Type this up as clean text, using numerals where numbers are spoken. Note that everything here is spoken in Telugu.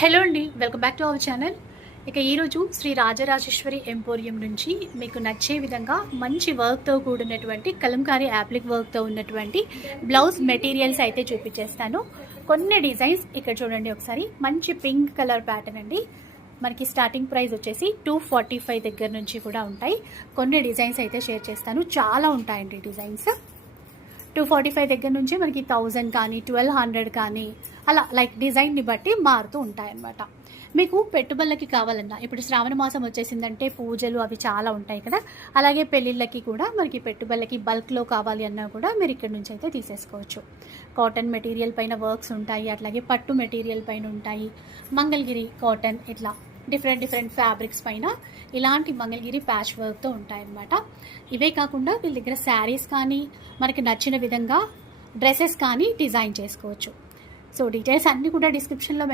హలో అండి, welcome back to our channel. ఇక ఈరోజు శ్రీ రాజరాజేశ్వరి ఎంపోరియం నుంచి మీకు నచ్చే విధంగా మంచి వర్క్తో కూడినటువంటి కలంకారీ యాప్లిక్ వర్క్తో ఉన్నటువంటి బ్లౌజ్ మెటీరియల్స్ అయితే చూపించేస్తాను. కొన్ని డిజైన్స్ ఇక్కడ చూడండి ఒకసారి. మంచి పింక్ కలర్ ప్యాటర్న్ అండి. మనకి స్టార్టింగ్ ప్రైస్ వచ్చేసి 245 దగ్గర నుంచి కూడా ఉంటాయి. కొన్ని డిజైన్స్ అయితే షేర్ చేస్తాను. చాలా ఉంటాయండి డిజైన్స్. 245 దగ్గర నుంచి మనకి 1000 కానీ 1200 కానీ అలా లైక్ డిజైన్ని బట్టి మారుతూ ఉంటాయన్నమాట. మీకు పెట్టుబడులకి కావాలన్నా, ఇప్పుడు శ్రావణ మాసం వచ్చేసిందంటే పూజలు అవి చాలా ఉంటాయి కదా, అలాగే పెళ్ళిళ్ళకి కూడా మనకి పెట్టుబడులకి బల్క్లో కావాలి అన్నా కూడా మీరు ఇక్కడ నుంచి అయితే తీసేసుకోవచ్చు. కాటన్ మెటీరియల్ పైన వర్క్స్ ఉంటాయి, అట్లాగే పట్టు మెటీరియల్ పైన ఉంటాయి, మంగళగిరి కాటన్, ఇట్లా డిఫరెంట్ ఫ్యాబ్రిక్స్ పైన ఇలాంటి మంగళగిరి ప్యాచ్ వర్క్తో ఉంటాయన్నమాట. ఇవే కాకుండా వీళ్ళ దగ్గర శారీస్ కానీ మనకి నచ్చిన విధంగా డ్రెస్సెస్ కానీ డిజైన్ చేసుకోవచ్చు. సో డీటెయిల్స్ అన్నీ కూడా డిస్క్రిప్షన్లో